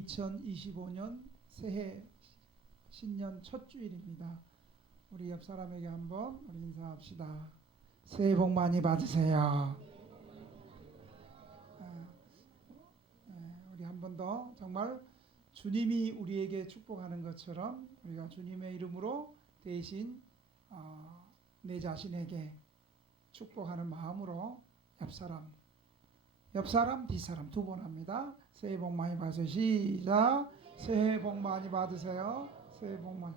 2025년 새해 신년 첫 주일입니다. 우리 옆 사람에게 한번 우리 인사합시다. 새해 복 많이 받으세요. 우리 한 번 더 정말 주님이 우리에게 축복하는 것처럼 우리가 주님의 이름으로 대신 내 자신에게 축복하는 마음으로 옆 사람, 뒷사람 두 번 합니다. 새해 복 많이 받으세요. 시작. 새해 복 많이 받으세요. 새해 복 많이.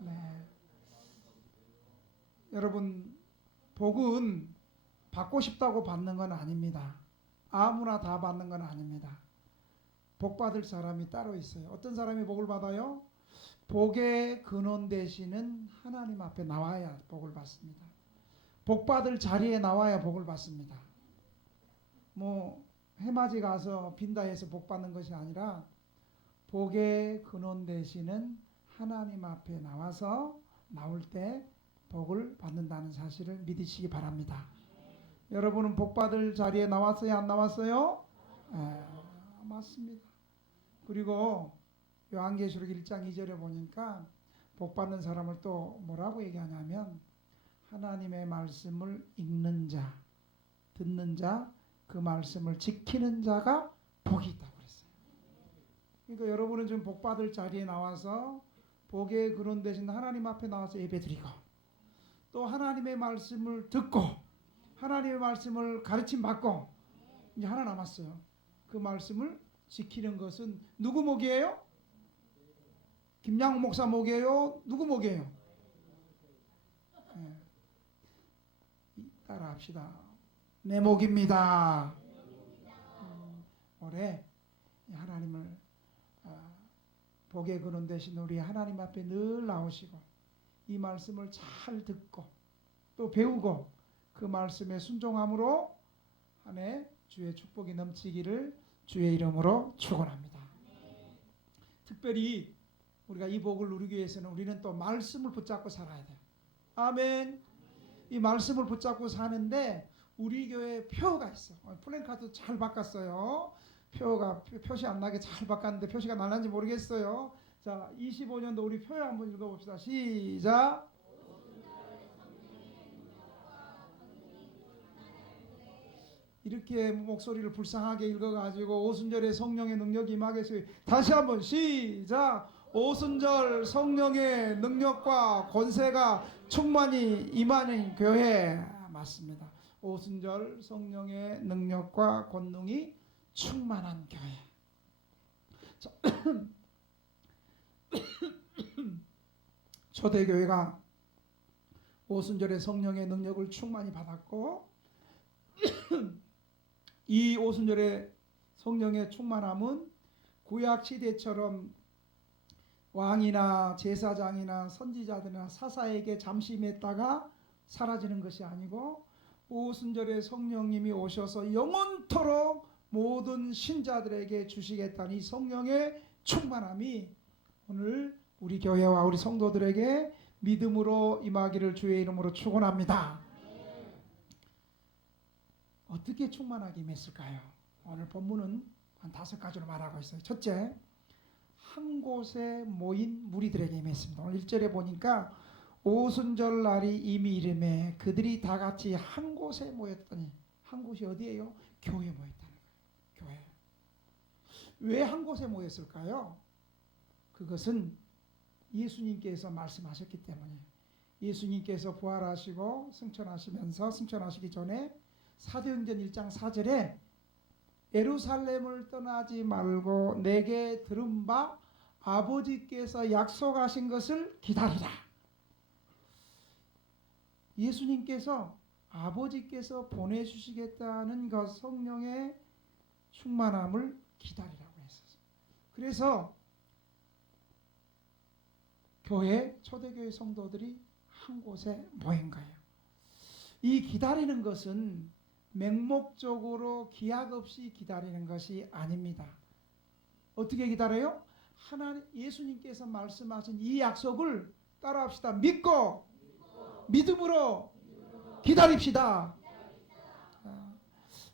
네. 여러분, 복은 받고 싶다고 받는 건 아닙니다. 아무나 다 받는 건 아닙니다. 복 받을 사람이 따로 있어요. 어떤 사람이 복을 받아요? 복의 근원 되시는 하나님 앞에 나와야 복을 받습니다. 복 받을 자리에 나와야 복을 받습니다. 해맞이 가서 빈다해서 복 받는 것이 아니라 복의 근원 되시는 하나님 앞에 나올 때 복을 받는다는 사실을 믿으시기 바랍니다. 여러분은 복 받을 자리에 나왔어요? 안 나왔어요? 맞습니다. 그리고 요한계시록 1장 2절에 보니까 복 받는 사람을 또 뭐라고 얘기하냐면 하나님의 말씀을 읽는 자, 듣는 자, 그 말씀을 지키는 자가 복이 있다고 그랬어요. 그러니까 여러분은 지금 복 받을 자리에 나와서 복의 근원 되신 하나님 앞에 나와서 예배드리고 또 하나님의 말씀을 듣고 하나님의 말씀을 가르침 받고 이제 하나 남았어요. 그 말씀을 지키는 것은 누구 목이에요? 김양호 목사 목이에요? 누구 목이에요? 따라 합시다. 내 목입니다. 올해 하나님을 복의 근원 되신 우리 하나님 앞에 늘 나오시고 이 말씀을 잘 듣고 또 배우고 그 말씀에 순종함으로 한 해 주의 축복이 넘치기를 주의 이름으로 축원합니다. 특별히 우리가 이 복을 누리기 위해서는 우리는 또 말씀을 붙잡고 살아야 돼요. 아멘. 이 말씀을 붙잡고 사는데 우리 교회에 표가 있어. 플랜카드 잘 바꿨어요. 표시 안 나게 잘 바꿨는데 표시가 날는지 모르겠어요. 자, 25년도 우리 표에 한번 읽어봅시다. 시작. 이렇게 목소리를 불쌍하게 읽어가지고 오순절에 성령의 능력이 임하겠어요. 다시 한번 시작. 오순절 성령의 능력과 권세가 충만히 임하는 교회. 맞습니다. 오순절 성령의 능력과 권능이 충만한 교회. 초대교회가 오순절에 성령의 능력을 충만히 받았고 이 오순절의 성령의 충만함은 구약 시대처럼 왕이나 제사장이나 선지자들이나 사사에게 잠시 맺다가 사라지는 것이 아니고 오순절에 성령님이 오셔서 영원토록 모든 신자들에게 주시겠다는 이 성령의 충만함이 오늘 우리 교회와 우리 성도들에게 믿음으로 임하기를 주의 이름으로 축원합니다. 어떻게 충만하게 임했을까요? 오늘 본문은 한 5가지로 말하고 있어요. 첫째, 한 곳에 모인 무리들에게 임했습니다. 오늘 1절에 보니까 오순절 날이 이미 이름에 그들이 다 같이 한 곳에 모였더니 한 곳이 어디예요? 교회에 모였다는 거예요. 교회. 왜 한 곳에 모였을까요? 그것은 예수님께서 말씀하셨기 때문에 예수님께서 부활하시고 승천하시기 전에 사도행전 1장 4절에 예루살렘을 떠나지 말고 내게 들은 바 아버지께서 약속하신 것을 기다리라. 예수님께서 아버지께서 보내주시겠다는 그 성령의 충만함을 기다리라고 했었어요. 그래서 초대교회 성도들이 한 곳에 모인 거예요. 이 기다리는 것은 맹목적으로 기약 없이 기다리는 것이 아닙니다. 어떻게 기다려요? 예수님께서 말씀하신 이 약속을 따라합시다. 믿고 믿음으로 기다립시다.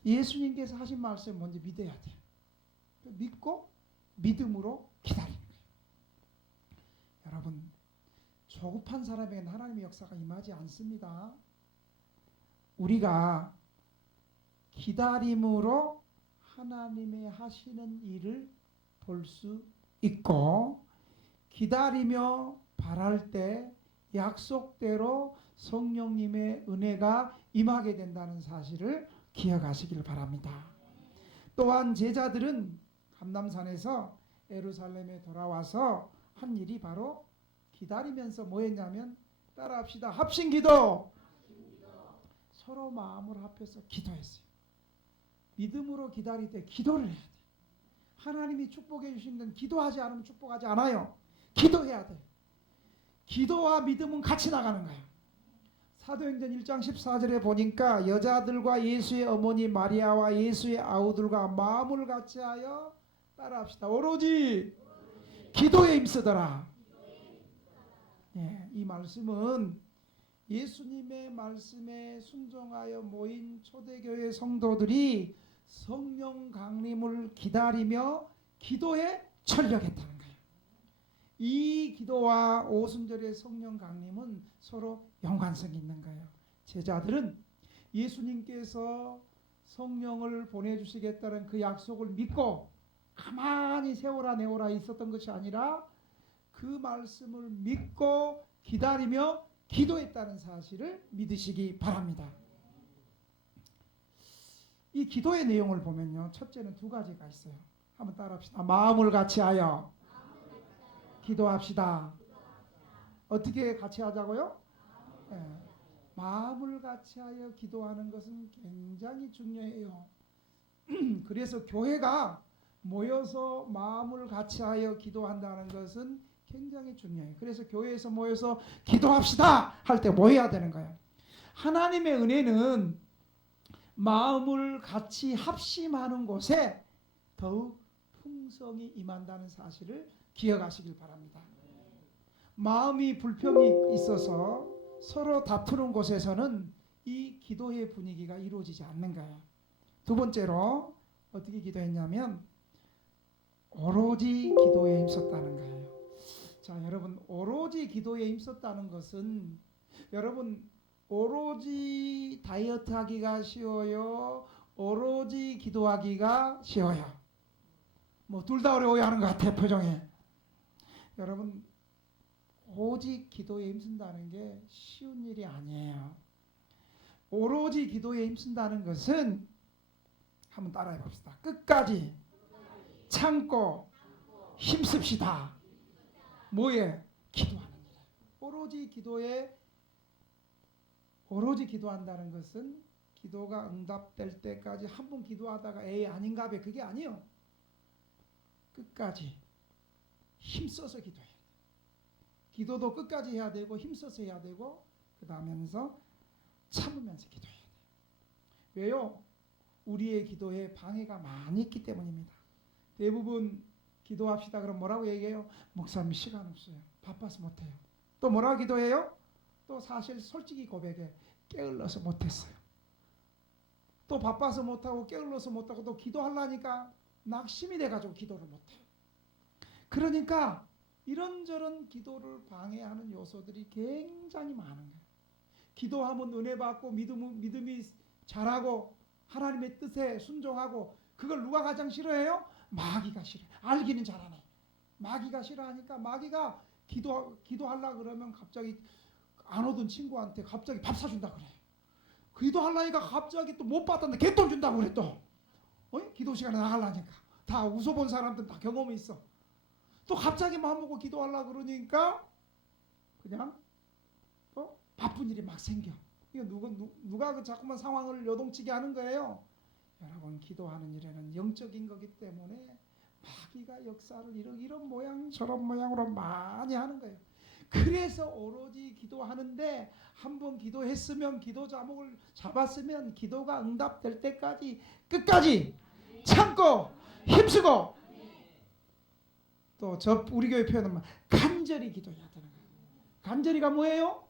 예수님께서 하신 말씀 먼저 믿어야 돼요. 믿고 믿음으로 기다리는 거예요. 여러분, 조급한 사람에게는 하나님의 역사가 임하지 않습니다. 우리가 기다림으로 하나님의 하시는 일을 볼 수 있고, 기다리며 바랄 때 약속대로 성령님의 은혜가 임하게 된다는 사실을 기억하시길 바랍니다. 또한 제자들은 감람산에서 예루살렘에 돌아와서 한 일이 바로 기다리면서 뭐 했냐면, 따라합시다. 합심기도. 서로 마음을 합해서 기도했어요. 믿음으로 기다릴 때 기도를 해야 돼. 하나님이 축복해 주신 건 기도하지 않으면 축복하지 않아요. 기도해야 돼. 기도와 믿음은 같이 나가는 거예요. 사도행전 1장 14절에 보니까 여자들과 예수의 어머니 마리아와 예수의 아우들과 마음을 같이하여, 따라합시다. 오로지 기도에 힘쓰더라. 예, 이 말씀은 예수님의 말씀에 순종하여 모인 초대교회 성도들이 성령 강림을 기다리며 기도에 전력했다는 거예요. 이 기도와 오순절의 성령 강림은 서로 연관성이 있는 거예요. 제자들은 예수님께서 성령을 보내주시겠다는 그 약속을 믿고 가만히 세워라 내워라 있었던 것이 아니라 그 말씀을 믿고 기다리며 기도했다는 사실을 믿으시기 바랍니다. 이 기도의 내용을 보면요, 첫째는 두 가지가 있어요. 한번 따라합시다. 마음을 같이하여 기도합시다. 어떻게 같이 하자고요? 네. 마음을 같이하여 기도하는 것은 굉장히 중요해요. 그래서 교회가 모여서 마음을 같이하여 기도한다는 것은 굉장히 중요해요. 그래서 교회에서 모여서 기도합시다 할 때 뭐 해야 되는 거예요? 하나님의 은혜는 마음을 같이 합심하는 곳에 더욱 풍성히 임한다는 사실을 기억하시길 바랍니다. 마음이 불평이 있어서 서로 다투는 곳에서는 이 기도의 분위기가 이루어지지 않는 거예요. 두 번째로 어떻게 기도했냐면 오로지 기도에 힘썼다는 거예요. 자, 여러분, 오로지 기도에 힘썼다는 것은, 여러분, 오로지 다이어트 하기가 쉬워요? 오로지 기도하기가 쉬워요? 뭐 둘 다 어려워야 하는 것 같아요, 표정에. 여러분, 오직 기도에 힘쓴다는 게 쉬운 일이 아니에요. 오로지 기도에 힘쓴다는 것은, 한번 따라해 봅시다. 끝까지 참고 힘씁시다. 뭐에? 기도하는 일에. 오로지 기도한다는 것은 기도가 응답될 때까지 한 번 기도하다가 에이 아닌가 봐, 그게 아니에요. 끝까지 힘써서 기도해야 돼. 기도도 끝까지 해야 되고 힘써서 해야 되고, 그 다음에서 참으면서 기도해야 돼. 왜요? 우리의 기도에 방해가 많이 있기 때문입니다. 대부분 기도합시다 그럼 뭐라고 얘기해요? 목사님 시간 없어요. 바빠서 못해요. 또 뭐라고 기도해요? 또 사실 솔직히 고백해. 게을러서 못했어요. 또 바빠서 못하고 게을러서 못하고 또 기도하려니까 낙심이 돼가지고 기도를 못해요. 그러니까 이런저런 기도를 방해하는 요소들이 굉장히 많은 거예요. 기도하면 은혜 받고 믿음이 잘하고 하나님의 뜻에 순종하고, 그걸 누가 가장 싫어해요? 마귀가 싫어요. 알기는 잘하네. 마귀가 싫어하니까 마귀가 기도하려고 그러면 갑자기 안 오던 친구한테 갑자기 밥 사준다 그래. 기도하려니까 갑자기 또 못 받았는데 개돈 준다고 그래 또. 기도 시간에 나가려니까. 다 웃어본 사람들은 다 경험이 있어. 또 갑자기 마음먹고 기도하려고 그러니까 그냥 또 바쁜 일이 막 생겨. 이거 누가 그 자꾸만 상황을 요동치게 하는 거예요. 여러분, 기도하는 일에는 영적인 거기 때문에 마귀가 역사를 이런 모양 저런 모양으로 많이 하는 거예요. 그래서 오로지 기도하는데, 한번 기도했으면, 기도 자목을 잡았으면 기도가 응답될 때까지 끝까지 참고 힘쓰고, 또 우리 교회 표현은 간절히 기도해야 되는 거예요. 간절히가 뭐예요?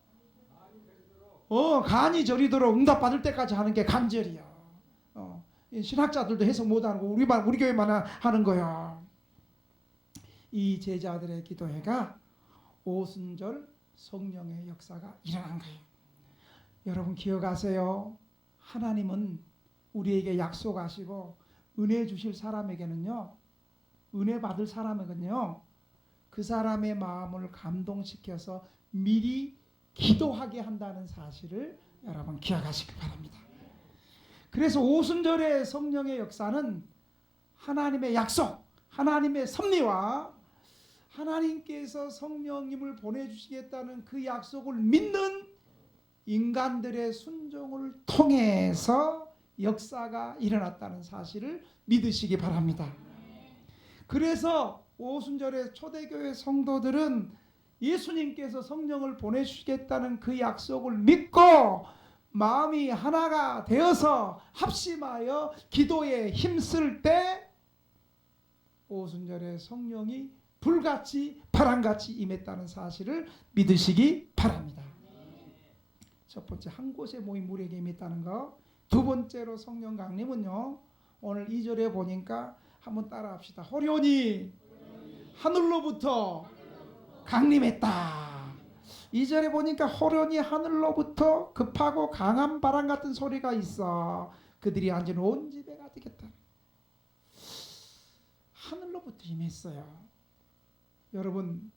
간이 저리도록 응답받을 때까지 하는 게 간절이야. 신학자들도 해석 못하는 거 우리 교회만 하는 거야. 이 제자들의 기도회가 오순절 성령의 역사가 일어난 거예요. 여러분 기억하세요. 하나님은 우리에게 약속하시고 은혜 주실 사람에게는요, 은혜 받을 사람에게는요, 그 사람의 마음을 감동시켜서 미리 기도하게 한다는 사실을 여러분 기억하시기 바랍니다. 그래서 오순절의 성령의 역사는 하나님의 약속, 하나님의 섭리와 하나님께서 성령님을 보내주시겠다는 그 약속을 믿는 인간들의 순종을 통해서 역사가 일어났다는 사실을 믿으시기 바랍니다. 그래서 오순절의 초대교회 성도들은 예수님께서 성령을 보내주시겠다는 그 약속을 믿고 마음이 하나가 되어서 합심하여 기도에 힘쓸 때 오순절에 성령이 불같이 바람같이 임했다는 사실을 믿으시기 바랍니다. 첫 번째, 한 곳에 모인 무리에게 임했다는 거. 두 번째로 성령 강림은요, 오늘 2절에 보니까 한번 따라 합시다. 호련히 하늘로부터 강림했다. 2절에 보니까 호련히 하늘로부터 급하고 강한 바람 같은 소리가 있어 그들이 앉은 온 집에 가득했다. 하늘로부터 임했어요. 여러분,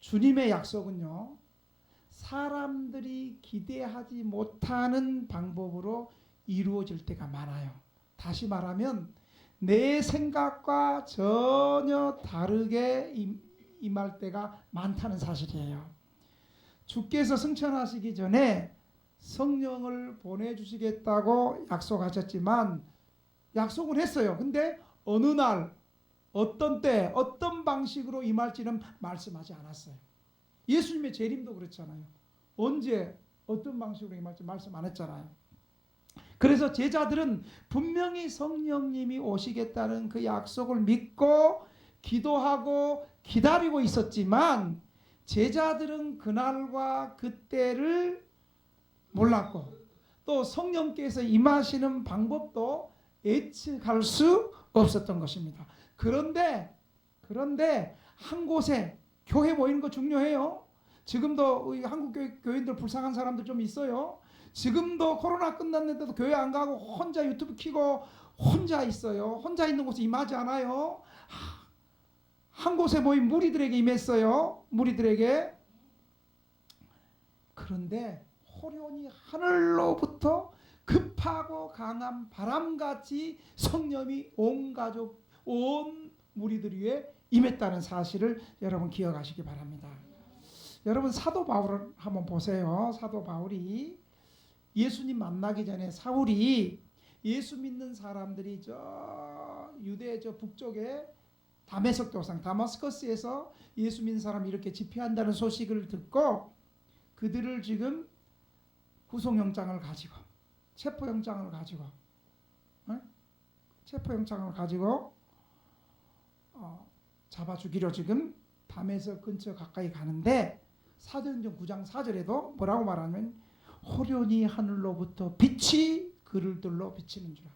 주님의 약속은요, 사람들이 기대하지 못하는 방법으로 이루어질 때가 많아요. 다시 말하면 내 생각과 전혀 다르게 임할 때가 많다는 사실이에요. 주께서 승천하시기 전에 성령을 보내주시겠다고 약속하셨지만 약속은 했어요. 근데 어느 날, 어떤 때, 어떤 방식으로 임할지는 말씀하지 않았어요. 예수님의 재림도 그렇잖아요. 언제, 어떤 방식으로 임할지 말씀 안 했잖아요. 그래서 제자들은 분명히 성령님이 오시겠다는 그 약속을 믿고 기도하고 기다리고 있었지만 제자들은 그날과 그때를 몰랐고 또 성령께서 임하시는 방법도 예측할 수 없었던 것입니다. 그런데 한 곳에 교회 모이는 거 중요해요. 지금도 한국 교인들 불쌍한 사람들 좀 있어요. 지금도 코로나 끝났는데도 교회 안 가고 혼자 유튜브 켜고 혼자 있어요. 혼자 있는 곳에 임하지 않아요. 한 곳에 모인 무리들에게 임했어요. 무리들에게. 그런데 호련히 하늘로부터 급하고 강한 바람같이 성령이 온 가족, 온 무리들 위에 임했다는 사실을 여러분 기억하시기 바랍니다. 여러분 사도 바울을 한번 보세요. 사도 바울이 예수님 만나기 전에 사울이 예수 믿는 사람들이 저 유대 저 북쪽에 다메섹 도상 다마스커스에서 예수 믿는 사람이 이렇게 집회한다는 소식을 듣고 그들을 지금 구속영장을 가지고 체포영장을 가지고 잡아 죽이려 지금 다메섹 근처 가까이 가는데 사도행전 9장 4절에도 뭐라고 말하면 호련히 하늘로부터 빛이 그를 둘러 비치는 줄.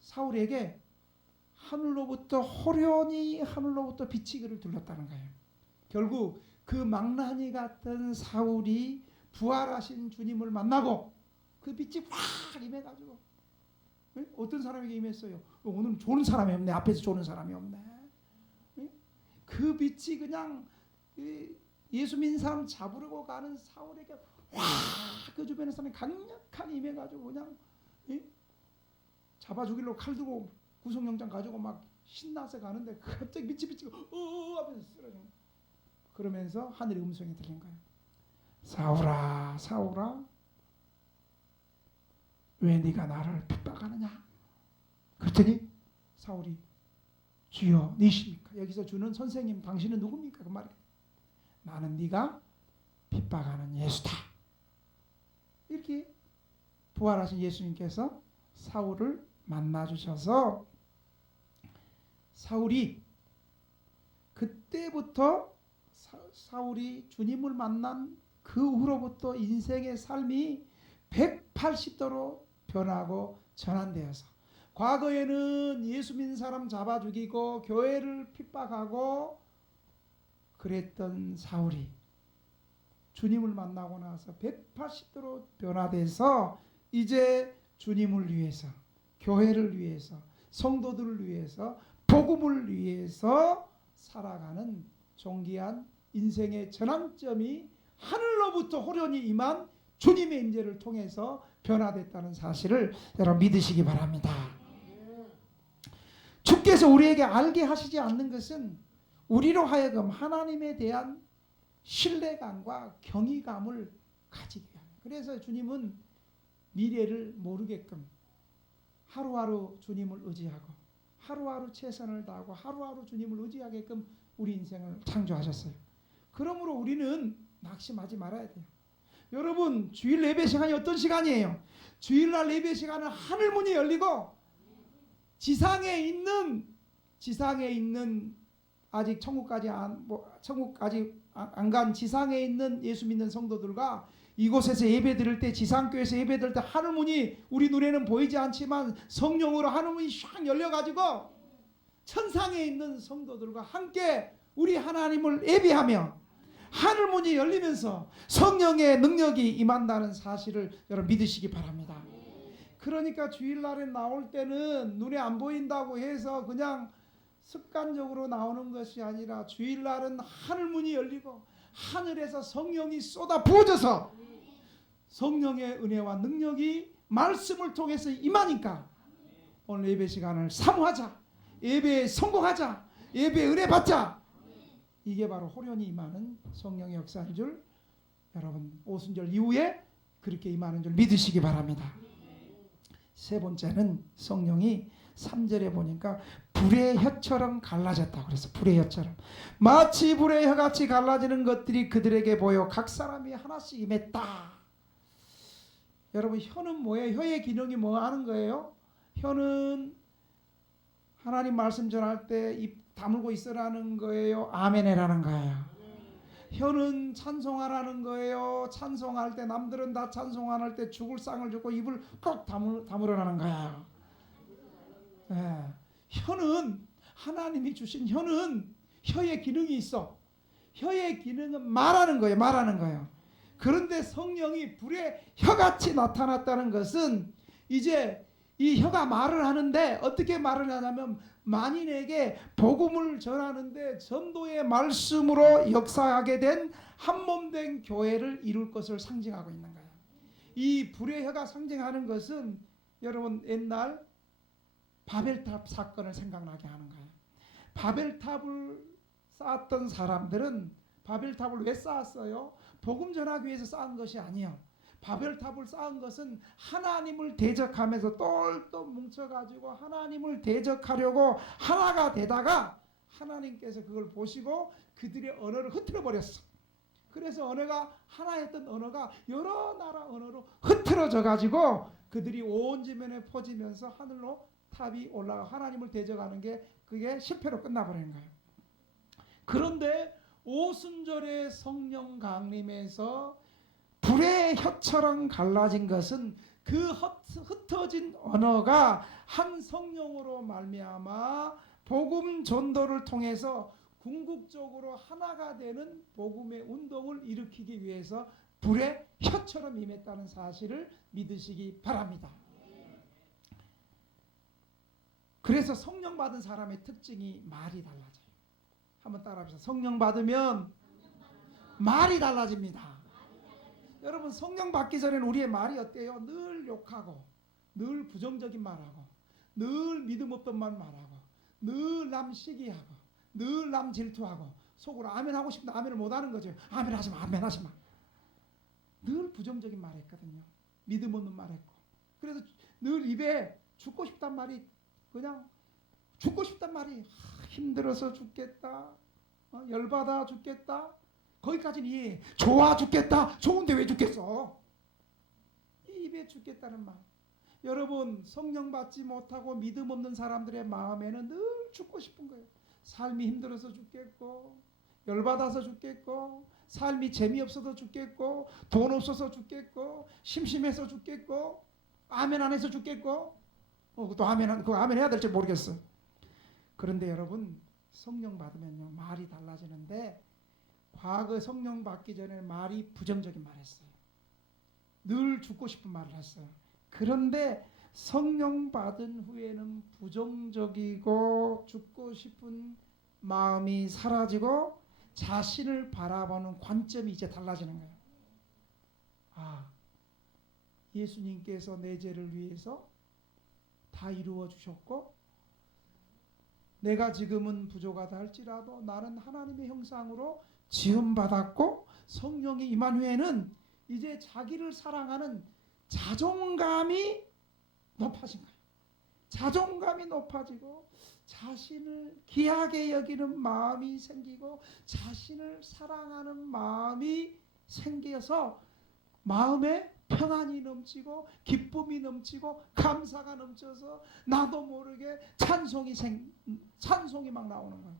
사울에게 하늘로부터 호련히 하늘로부터 빛이 그를 둘렀다는 거예요. 결국 그 망나니 같은 사울이 부활하신 주님을 만나고 그 빛이 확 임해가지고 어떤 사람에게 임했어요? 오늘 조는 사람이 없네. 앞에서 조는 사람이 없네. 그 빛이 그냥 예수 믿는 사람 잡으려고 가는 사울에게 확 그 주변의 사람이 강력하게 임해가지고 그냥 잡아 죽이려고 칼 들고 구속영장 가지고 막 신나서 가는데 갑자기 빛이 하면서 쓰러져. 그러면서 하늘의 음성이 들린 거예요. 사울아, 사울아, 왜 네가 나를 핍박하느냐? 그랬더니 사울이 주여, 니십니까? 여기서 주는 선생님, 당신은 누굽니까? 그 말이에요. 나는 네가 핍박하는 예수다. 이렇게 부활하신 예수님께서 사울을 만나주셔서 사울이 그때부터 사울이 주님을 만난 그 후로부터 인생의 삶이 180도로 변하고 전환되어서 과거에는 예수 믿는 사람 잡아 죽이고 교회를 핍박하고 그랬던 사울이 주님을 만나고 나서 180도로 변화돼서 이제 주님을 위해서, 교회를 위해서, 성도들을 위해서, 복음을 위해서 살아가는 존귀한 인생의 전환점이 하늘로부터 호련히 임한 주님의 임재를 통해서 변화됐다는 사실을 여러분 믿으시기 바랍니다. 주께서 우리에게 알게 하시지 않는 것은 우리로 하여금 하나님에 대한 신뢰감과 경외감을 가지게 합니다. 그래서 주님은 미래를 모르게끔 하루하루 주님을 의지하고 하루하루 최선을 다하고 하루하루 주님을 의지하게끔 우리 인생을 창조하셨어요. 그러므로 우리는 낙심하지 말아야 돼요. 여러분, 주일 예배 시간이 어떤 시간이에요? 주일날 예배 시간은 하늘문이 열리고 지상에 있는 아직 천국까지 안 간 지상에 있는 예수 믿는 성도들과 이곳에서 예배 드릴 때, 지상교회에서 예배 드릴 때 하늘문이 우리 눈에는 보이지 않지만 성령으로 하늘문이 샥 열려가지고 천상에 있는 성도들과 함께 우리 하나님을 예배하며 하늘문이 열리면서 성령의 능력이 임한다는 사실을 여러분 믿으시기 바랍니다. 그러니까 주일날에 나올 때는 눈에 안 보인다고 해서 그냥 습관적으로 나오는 것이 아니라 주일날은 하늘문이 열리고 하늘에서 성령이 쏟아 부어져서 성령의 은혜와 능력이 말씀을 통해서 임하니까 오늘 예배 시간을 사모하자, 예배에 성공하자, 예배에 은혜 받자. 이게 바로 호련히 임하는 성령의 역사인 줄 여러분 오순절 이후에 그렇게 임하는 줄 믿으시기 바랍니다. 세 번째는 성령이 3절에 보니까 불의 혀처럼 갈라졌다고 그래서 불의 혀처럼 마치 불의 혀같이 갈라지는 것들이 그들에게 보여 각 사람이 하나씩 임했다. 여러분 혀는 뭐예요? 혀의 기능이 뭐 하는 거예요? 혀는 하나님 말씀 전할 때 입 다물고 있으라는 거예요? 아멘해라는 거예요? 혀는 찬송하라는 거예요? 찬송할 때 남들은 다 찬송 안 할 때 죽을 상을 주고 입을 꼭 다물으라는 거예요? 네. 혀는 하나님이 주신 혀는 혀의 기능이 있어. 혀의 기능은 말하는 거예요. 말하는 거예요. 그런데 성령이 불의 혀같이 나타났다는 것은 이제 이 혀가 말을 하는데 어떻게 말을 하냐면 만인에게 복음을 전하는데 전도의 말씀으로 역사하게 된 한몸된 교회를 이룰 것을 상징하고 있는 거예요. 이 불의 혀가 상징하는 것은 여러분 옛날 바벨탑 사건을 생각나게 하는 거예요. 바벨탑을 쌓았던 사람들은 바벨탑을 왜 쌓았어요? 복음 전하기 위해서 쌓은 것이 아니에요. 바벨탑을 쌓은 것은 하나님을 대적하면서 똘똘 뭉쳐가지고 하나님을 대적하려고 하나가 되다가 하나님께서 그걸 보시고 그들의 언어를 흩트려 버렸어. 그래서 언어가 하나였던 언어가 여러 나라 언어로 흩트러져 가지고 그들이 온 지면에 퍼지면서 하늘로 탑이 올라가 하나님을 대적하는 게 그게 실패로 끝나버리는 거예요. 그런데 오순절의 성령 강림에서 불의 혀처럼 갈라진 것은 그 흩어진 언어가 한 성령으로 말미암아 복음 전도를 통해서 궁극적으로 하나가 되는 복음의 운동을 일으키기 위해서 불의 혀처럼 임했다는 사실을 믿으시기 바랍니다. 그래서 성령 받은 사람의 특징이 말이 달라져요. 한번 따라합시다. 성령 받으면 말이 달라집니다. 여러분 성령 받기 전에는 우리의 말이 어때요? 늘 욕하고 늘 부정적인 말하고 늘 믿음 없던 말 말하고 늘 남 시기하고 늘 남 질투하고 속으로 아멘 하고 싶은데 아멘을 못하는 거죠. 아멘 하지 마, 아멘 하지 마. 늘 부정적인 말 했거든요. 믿음 없는 말 했고 그래서 늘 입에 죽고 싶단 말이 그냥 죽고 싶단 말이 힘들어서 죽겠다, 열받아 죽겠다, 거기까지는 이해해. 좋아 죽겠다, 좋은데 왜 죽겠어? 입에 죽겠다는 말. 여러분 성령 받지 못하고 믿음 없는 사람들의 마음에는 늘 죽고 싶은 거예요. 삶이 힘들어서 죽겠고 열받아서 죽겠고 삶이 재미없어서 죽겠고 돈 없어서 죽겠고 심심해서 죽겠고 아멘 안 해서 죽겠고 또 아멘, 그 아멘 해야 될지 모르겠어. 그런데 여러분, 성령 받으면요 말이 달라지는데, 과거 성령 받기 전에 말이 부정적인 말 했어요. 늘 죽고 싶은 말을 했어요. 그런데 성령 받은 후에는 부정적이고 죽고 싶은 마음이 사라지고 자신을 바라보는 관점이 이제 달라지는 거예요. 아, 예수님께서 내 죄를 위해서 다 이루어 주셨고, 내가 지금은 부족하다 할지라도 나는 하나님의 형상으로 지음받았고, 성령이 임한 후에는 이제 자기를 사랑하는 자존감이 높아진 거예요. 자존감이 높아지고 자신을 귀하게 여기는 마음이 생기고 자신을 사랑하는 마음이 생겨서 마음에 평안이 넘치고 기쁨이 넘치고 감사가 넘쳐서 나도 모르게 찬송이 막 나오는 거예요.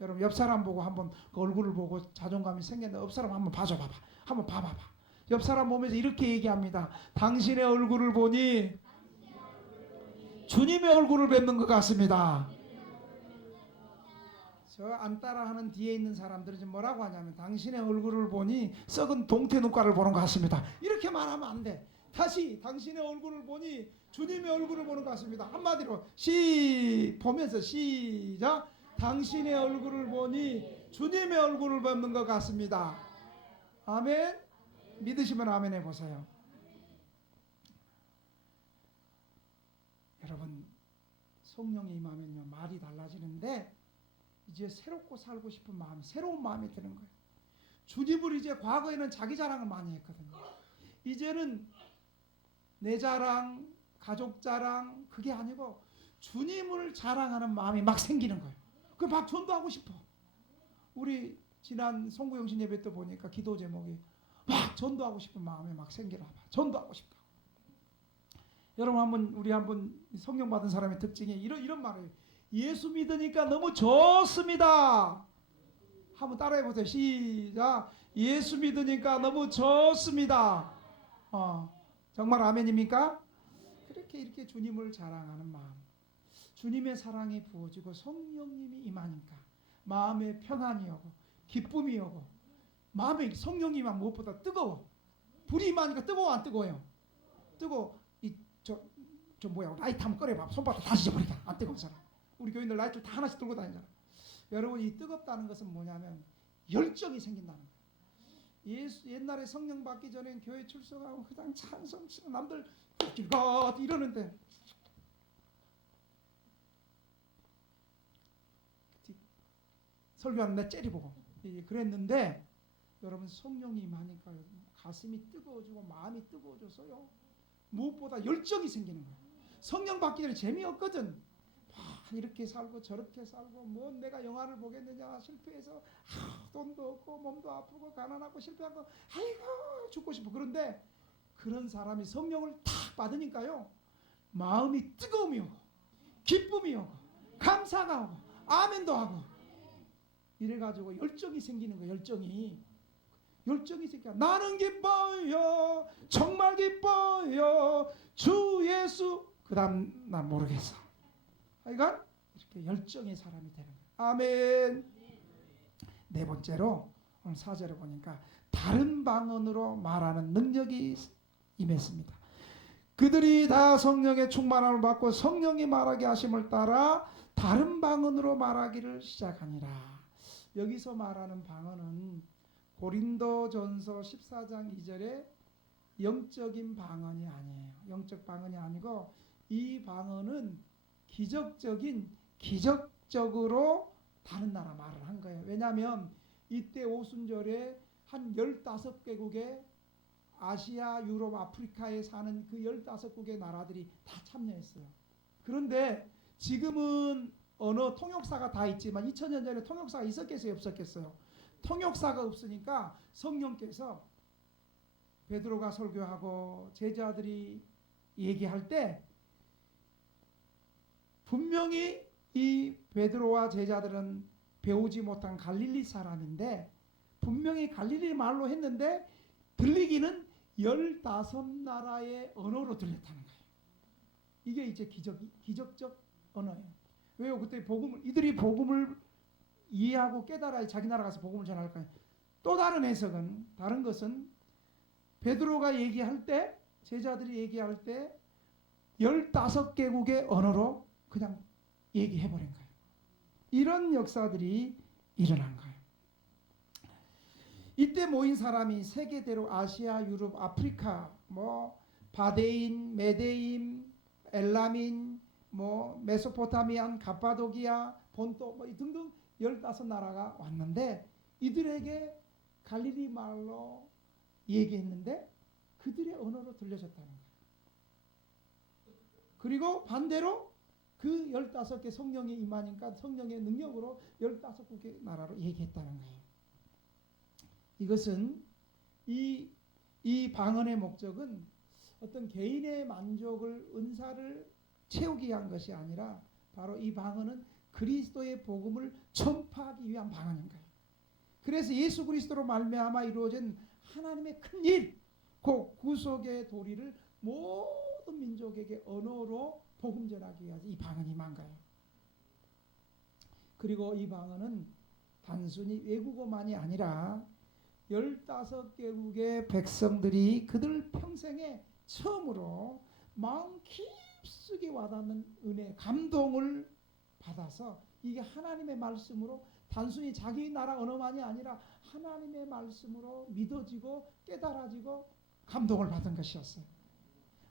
여러분, 옆 사람 보고 한번 그 얼굴을 보고 자존감이 생겼는데 옆 사람 한번 봐줘 봐봐. 한번 봐봐봐. 옆 사람 보면서 이렇게 얘기합니다. 당신의 얼굴을 보니 주님의 얼굴을 뵙는 것 같습니다. 저 안 따라하는 뒤에 있는 사람들은 지금 뭐라고 하냐면, 당신의 얼굴을 보니 썩은 동태 눈가를 보는 것 같습니다. 이렇게 말하면 안 돼. 다시, 당신의 얼굴을 보니 주님의 얼굴을 보는 것 같습니다. 한마디로 보면서 시작. 당신의 얼굴을 보니 주님의 얼굴을 뵙는 것 같습니다. 아멘. 믿으시면 아멘 해보세요. 여러분, 성령이 임하면요 말이 달라지는데, 이제 새롭고 살고 싶은 마음, 새로운 마음이 드는 거예요. 주님을 이제, 과거에는 자기 자랑을 많이 했거든요. 이제는 내 자랑, 가족 자랑, 그게 아니고 주님을 자랑하는 마음이 막 생기는 거예요. 그 막 전도하고 싶어. 우리 지난 송구영신 예배 때 보니까 기도 제목이 막 전도하고 싶은 마음이 막 생기나 봐. 전도하고 싶다. 여러분, 우리 한번 성령 받은 사람의 특징이 이런 말이에요. 예수 믿으니까 너무 좋습니다. 한번 따라해 보세요. 시작. 예수 믿으니까 너무 좋습니다. 정말 아멘입니까? 이렇게 주님을 자랑하는 마음, 주님의 사랑이 부어지고 성령님이 임하니까 마음에 평안이 오고 기쁨이 오고, 마음에 성령이 임하면 무엇보다 뜨거워. 불이 임하니까 뜨거워 안 뜨거워요? 뜨거워. 라이트 한번 꺼내봐. 손바닥 다 지져버리다. 안 뜨거운 사람. 우리 교인들 라이트를 다 하나씩 들고 다니잖아. 여러분, 이 뜨겁다는 것은 뭐냐면 열정이 생긴다는 거예요. 옛날에 성령 받기 전엔 교회 출석하고 그냥 찬송 치는 남들 길것 이러는데, 설교하는 내 째리보고 그랬는데, 여러분, 성령이 임하니까 가슴이 뜨거워지고 마음이 뜨거워져서요 무엇보다 열정이 생기는 거예요. 성령 받기 전에 재미없거든. 이렇게 살고 저렇게 살고, 뭐 내가 영화를 보겠느냐, 실패해서 돈도 없고 몸도 아프고 가난하고 실패하고 아이고 죽고 싶어. 그런데 그런 사람이 성령을 탁 받으니까요 마음이 뜨거움이 오고 기쁨이 오고 감사가 오고 아멘도 하고, 이래가지고 열정이 생기는 거예요. 열정이 생겨. 나는 기뻐요, 정말 기뻐요, 주 예수. 그 다음 난 모르겠어. 하여간 이렇게 열정의 사람이 되는 거예요. 아멘. 네 번째로 오늘 4절에 보니까 다른 방언으로 말하는 능력이 임했습니다. 그들이 다 성령의 충만함을 받고 성령이 말하게 하심을 따라 다른 방언으로 말하기를 시작하니라. 여기서 말하는 방언은 고린도전서 14장 2절에 영적인 방언이 아니에요. 영적 방언이 아니고, 이 방언은 기적적으로 다른 나라 말을 한 거예요. 왜냐하면 이때 오순절에 한 15개국의 아시아, 유럽, 아프리카에 사는 그 15국의 나라들이 다 참여했어요. 그런데 지금은 언어 통역사가 다 있지만 2000년 전에 통역사가 있었겠어요, 없었겠어요? 통역사가 없으니까 성령께서 베드로가 설교하고 제자들이 얘기할 때 분명히 이 베드로와 제자들은 배우지 못한 갈릴리 사람인데 분명히 갈릴리 말로 했는데 들리기는 15나라의 언어로 들렸다는 거예요. 이게 이제 기적적 언어예요. 왜요? 그때 이들이 복음을 이해하고 깨달아야 자기 나라 가서 복음을 전할 거예요. 또 다른 해석은, 다른 것은 베드로가 얘기할 때, 제자들이 얘기할 때 15개국의 언어로 그냥 얘기해버린 거예요. 이런 역사들이 일어난 거예요. 이때 모인 사람이 세계대로 아시아, 유럽, 아프리카, 바데인, 메데임, 엘라민, 메소포타미안, 가파도기아, 본토 등등 15나라가 왔는데 이들에게 갈릴리 말로 얘기했는데 그들의 언어로 들려졌다는 거예요. 그리고 반대로 그 15개 성령이 임하니까 성령의 능력으로 15개 나라로 얘기했다는 거예요. 이것은 이 방언의 목적은 어떤 개인의 만족을, 은사를 채우기 위한 것이 아니라 바로 이 방언은 그리스도의 복음을 전파하기 위한 방언인 거예요. 그래서 예수 그리스도로 말미암아 이루어진 하나님의 큰 일, 그 구속의 도리를 모든 민족에게 언어로 복음 전하기 위해서 이 방언이 임한 거예요. 그리고 이 방언은 단순히 외국어만이 아니라 15개국의 백성들이 그들 평생에 처음으로 마음 깊숙이 와닿는 은혜, 감동을 받아서 이게 하나님의 말씀으로 단순히 자기 나라 언어만이 아니라 하나님의 말씀으로 믿어지고 깨달아지고 감동을 받은 것이었어요.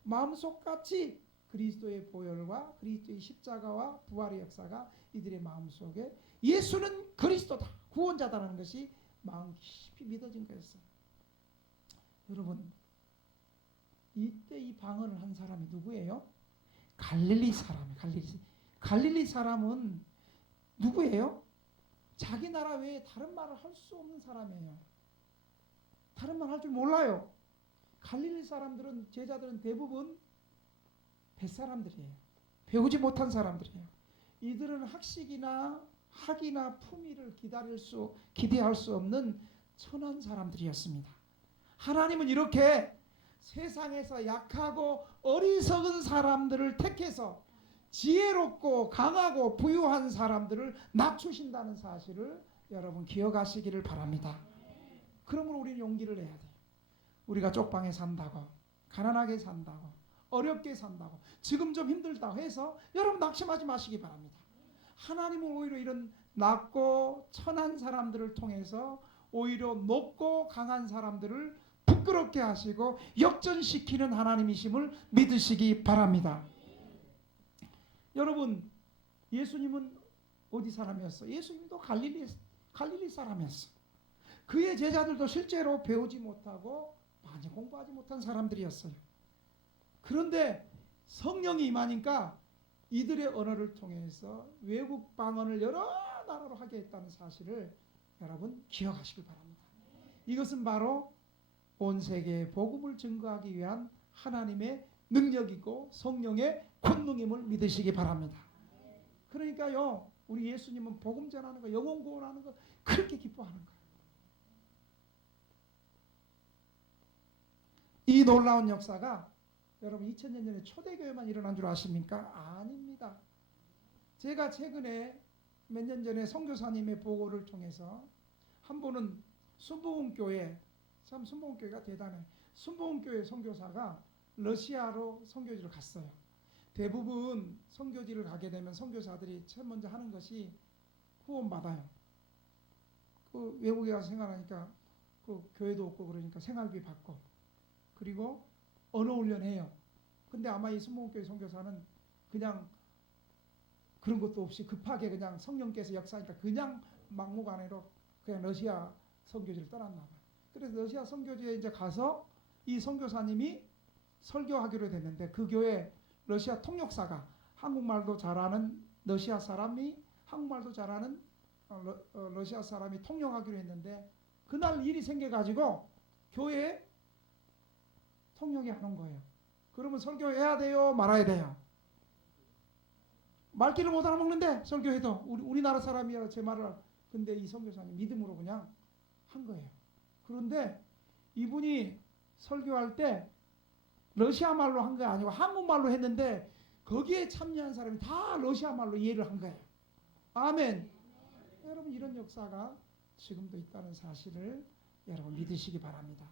마음속같이 그리스도의 보혈과 그리스도의 십자가와 부활의 역사가 이들의 마음속에 예수는 그리스도다, 구원자다라는 것이 마음 깊이 믿어진 거였어요. 여러분, 이때 이 방언을 한 사람이 누구예요? 갈릴리 사람이에요. 갈릴리 사람은 누구예요? 자기 나라 외에 다른 말을 할 수 없는 사람이에요. 다른 말 할 줄 몰라요. 갈릴리 사람들은, 제자들은 대부분 뱃사람들이에요. 배우지 못한 사람들이에요. 이들은 학식이나 학이나 품위를 기대할 수 없는 천한 사람들이었습니다. 하나님은 이렇게 세상에서 약하고 어리석은 사람들을 택해서 지혜롭고 강하고 부유한 사람들을 낮추신다는 사실을 여러분 기억하시기를 바랍니다. 그러므로 우리는 용기를 내야 돼요. 우리가 쪽방에 산다고, 가난하게 산다고, 어렵게 산다고, 지금 좀 힘들다고 해서 여러분 낙심하지 마시기 바랍니다. 하나님은 오히려 이런 낮고 천한 사람들을 통해서 오히려 높고 강한 사람들을 부끄럽게 하시고 역전시키는 하나님이심을 믿으시기 바랍니다. 여러분, 예수님은 어디 사람이었어? 예수님도 갈릴리 사람이었어. 그의 제자들도 실제로 배우지 못하고 많이 공부하지 못한 사람들이었어요. 그런데 성령이 임하니까 이들의 언어를 통해서 외국 방언을 여러 나라로 하게 했다는 사실을 여러분 기억하시길 바랍니다. 이것은 바로 온 세계에 복음을 증거하기 위한 하나님의 능력이고 성령의 권능임을 믿으시기 바랍니다. 그러니까요, 우리 예수님은 복음 전하는 거, 영혼 구원하는 거 그렇게 기뻐하는 거예요. 이 놀라운 역사가 여러분 2000년 전에 초대교회만 일어난 줄 아십니까? 아닙니다. 제가 최근에 몇 년 전에 선교사님의 보고를 통해서 한 분은 순복음교회, 참 순복음교회가 대단해. 순복음교회 선교사가 러시아로 선교지를 갔어요. 대부분 선교지를 가게 되면 선교사들이 제일 먼저 하는 것이 후원받아요. 그 외국에 가서 생활하니까 그 교회도 없고 그러니까 생활비 받고, 그리고 언어 훈련해요. 근데 아마 이 순복음교회 선교사는 그냥 그런 것도 없이 급하게 그냥 성령께서 역사하니까 그냥 막무가내로 그냥 러시아 선교지를 떠났나 봐요. 그래서 러시아 선교지에 이제 가서 이 선교사님이 설교하기로 됐는데 그 교회 러시아 통역사가 한국말도 잘하는 러시아 사람이 한국말도 잘하는 러시아 사람이 통역하기로 했는데 그날 일이 생겨가지고 교회에 통역이 안 온 거예요. 그러면 설교해야 돼요? 말아야 돼요? 말귀를 못 알아먹는데 설교해도 우리나라 사람이야 제 말을. 근데 이 선교사님 믿음으로 그냥 한 거예요. 그런데 이분이 설교할 때 러시아 말로 한 게 아니고 한국말로 했는데 거기에 참여한 사람이 다 러시아 말로 이해를 한 거예요. 아멘. 여러분 이런 역사가 지금도 있다는 사실을 여러분 믿으시기 바랍니다.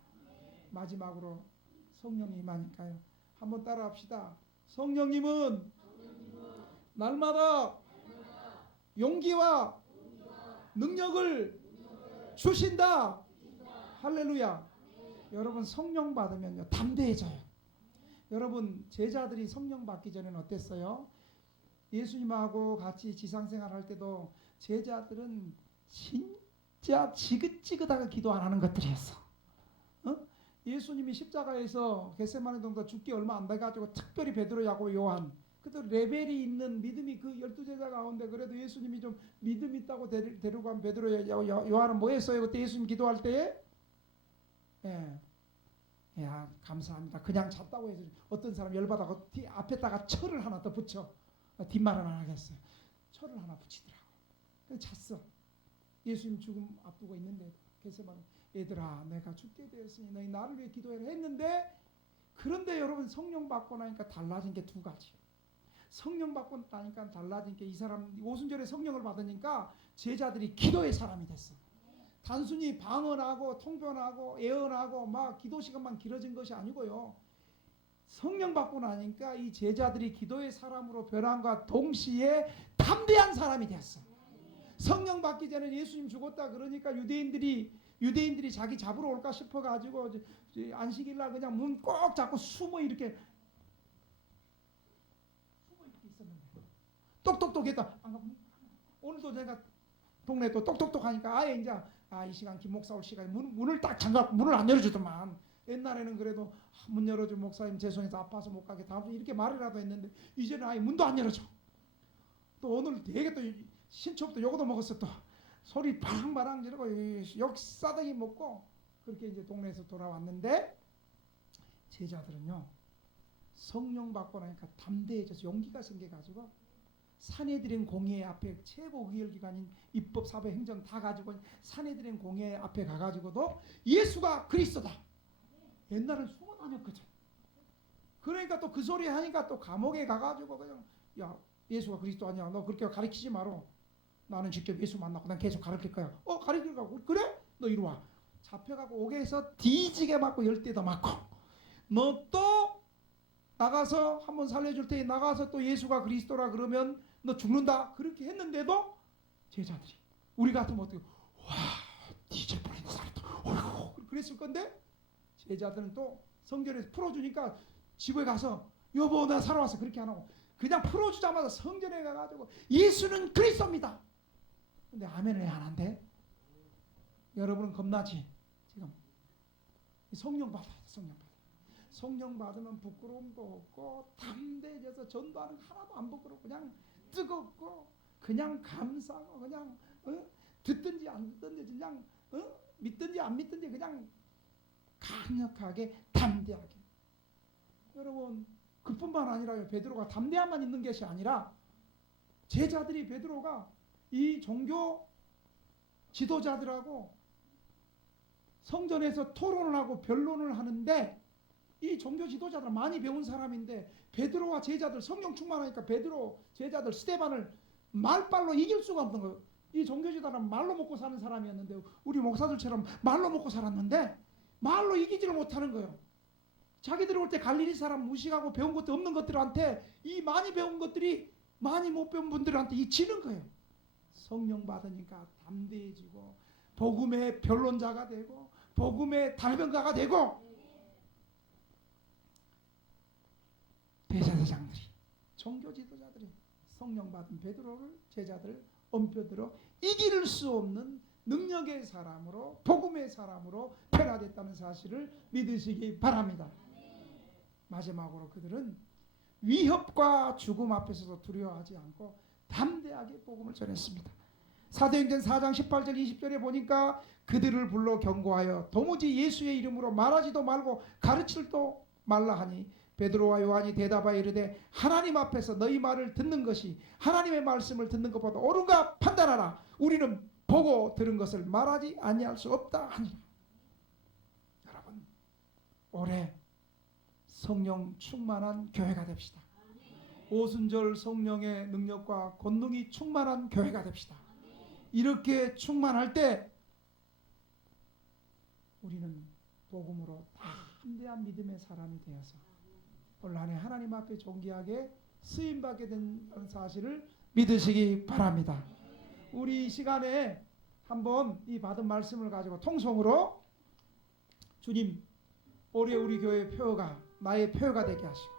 마지막으로 성령이 임하니까요. 한번 따라합시다. 성령님은 날마다 용기와 능력을 주신다. 할렐루야. 여러분 성령 받으면요 담대해져요. 여러분 제자들이 성령 받기 전에는 어땠어요? 예수님하고 같이 지상생활 할 때도 제자들은 진짜 지긋지긋하게 기도 안 하는 것들이었어. 예수님이 십자가에서 겟세마네 동산 죽기 얼마 안 돼가지고 특별히 베드로, 야고보, 요한 그래도 레벨이 있는 믿음이 그 12제자 가운데 그래도 예수님이 좀 믿음 있다고 데리고 간 베드로, 요한은 뭐 했어요? 그때 예수님 기도할 때에 야 감사합니다. 그냥 잤다고 해서 어떤 사람 열받아서 앞에다가 철을 하나 더 붙여 뒷말은 안 하겠어요. 철을 하나 붙이더라고. 그래서 잤어. 예수님 죽음 앞두고 있는데 겟세마네 얘들아 내가 죽게 되었으니 너희 나를 위해 기도해라 했는데 그런데 여러분 성령 받고 나니까 달라진 게 두 가지. 성령 받고 나니까 달라진 게 이 사람 오순절에 성령을 받으니까 제자들이 기도의 사람이 됐어. 단순히 방언하고 통변하고 예언하고 막 기도 시간만 길어진 것이 아니고요. 성령 받고 나니까 이 제자들이 기도의 사람으로 변함과 동시에 담대한 사람이 됐어. 성령 받기 전에 예수님 죽었다 그러니까 유대인들이 자기 잡으러 올까 싶어가지고 안식일날 그냥 문 꼭 잡고 숨어 이렇게 있었는데 똑똑똑했다. 오늘도 내가 동네 또 똑똑똑 하니까 아예 이제 이 시간 김 목사 올 시간에 문을 딱 잠가고 문을 안 열어주더만. 옛날에는 그래도 문 열어줘 목사님 죄송해서 아파서 못 가게 다음 주에 이렇게 말이라도 했는데 이제는 아예 문도 안 열어줘. 또 오늘 되게 또 신초부터 요거도 먹었어. 또 소리 바랑바랑 지르고 역사등이 먹고 그렇게 이제 동네에서 돌아왔는데 제자들은요 성령 받고 나니까 담대해져서 용기가 생겨가지고 사내들인 공회 앞에 최고 의결기관인 입법, 사법, 행정 다 가지고 사내들인 공회 앞에 가가지고도 예수가 그리스도다. 옛날엔 숨어 다녔거든. 그러니까 또 그 소리 하니까 또 감옥에 가가지고 그냥 야 예수가 그리스도 아니야. 너 그렇게 가르치지 마라. 나는 직접 예수 만나고 난 계속 가르칠 거야. 가르칠 거야. 그래? 너 이리 와. 잡혀가고 옥에서 뒤지게 맞고 10대도 맞고 너 또 나가서 한번 살려줄 테니 나가서 또 예수가 그리스도라 그러면 너 죽는다. 그렇게 했는데도 제자들이 우리 같으면 어떻게 와 뒤질 뻔했는 사람도 어휴 그랬을 건데 제자들은 또 성전에서 풀어주니까 집에 가서 여보 나 살아왔어 그렇게 안 하고 그냥 풀어주자마자 성전에 가가지고 예수는 그리스도입니다. 근데 아멘을 왜 안 한대? 여러분은 겁나지? 지금 성령 받아야 돼. 성령 받으면 부끄러움도 없고 담대해져서 전도하는 거 하나도 안 부끄럽고 그냥 뜨겁고 그냥 감사하고 그냥 듣든지 안 듣든지 그냥 믿든지 안 믿든지 그냥 강력하게 담대하게. 여러분 그뿐만 아니라요. 베드로가 담대함만 있는 것이 아니라 제자들이 베드로가 이 종교 지도자들하고 성전에서 토론을 하고 변론을 하는데 이 종교 지도자들은 많이 배운 사람인데 베드로와 제자들 성령 충만하니까 베드로 제자들 스데반을 말빨로 이길 수가 없는 거예요. 이 종교 지도자는 말로 먹고 사는 사람이었는데 우리 목사들처럼 말로 먹고 살았는데 말로 이기지를 못하는 거예요. 자기들이 올 때 갈릴리 사람 무식하고 배운 것도 없는 것들한테 이 많이 배운 것들이 많이 못 배운 분들한테 이 지는 거예요. 성령 받으니까 담대해지고 복음의 변론자가 되고 복음의 달변가가 되고 대제사장들이 종교 지도자들이 성령 받은 베드로를 제자들 엄표들어 이길 수 없는 능력의 사람으로 복음의 사람으로 변화됐다는 사실을 믿으시기 바랍니다. 마지막으로 그들은 위협과 죽음 앞에서도 두려워하지 않고 담대하게 복음을 전했습니다. 사도행전 4장 18절 20절에 보니까 그들을 불러 경고하여 도무지 예수의 이름으로 말하지도 말고 가르칠도 말라 하니 베드로와 요한이 대답하여 이르되 하나님 앞에서 너희 말을 듣는 것이 하나님의 말씀을 듣는 것보다 옳은가 판단하라. 우리는 보고 들은 것을 말하지 아니할 수 없다 하니라. 여러분 올해 성령 충만한 교회가 됩시다. 오순절 성령의 능력과 권능이 충만한 교회가 됩시다. 이렇게 충만할 때 우리는 복음으로 담대한 믿음의 사람이 되어서 올 한해 하나님 앞에 존귀하게 쓰임받게 된다는 사실을 믿으시기 바랍니다. 우리 이 시간에 한번 이 받은 말씀을 가지고 통성으로 주님, 올해 우리 교회의 표어가 나의 표어가 되게 하시고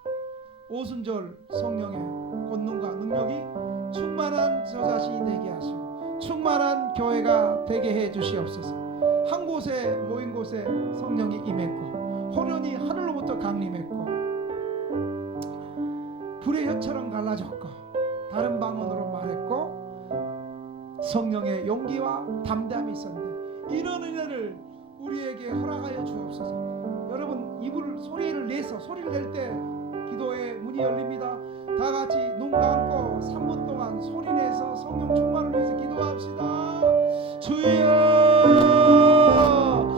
오순절 성령의 권능과 능력이 충만한 저 자신이 되게 하시고 충만한 교회가 되게 해 주시옵소서. 한 곳에 모인 곳에 성령이 임했고 호련히 하늘로부터 강림했고 불의 혀처럼 갈라졌고 다른 방언으로 말했고 성령의 용기와 담대함이 있었는데 이런 은혜를 우리에게 허락하여 주옵소서. 여러분 입을 소리를 내서 소리를 낼 때 기도의 문이 열립니다. 다 같이 눈 감고 3분 동안 소리 내서 성령 충만을 위해서 기도합시다. 주여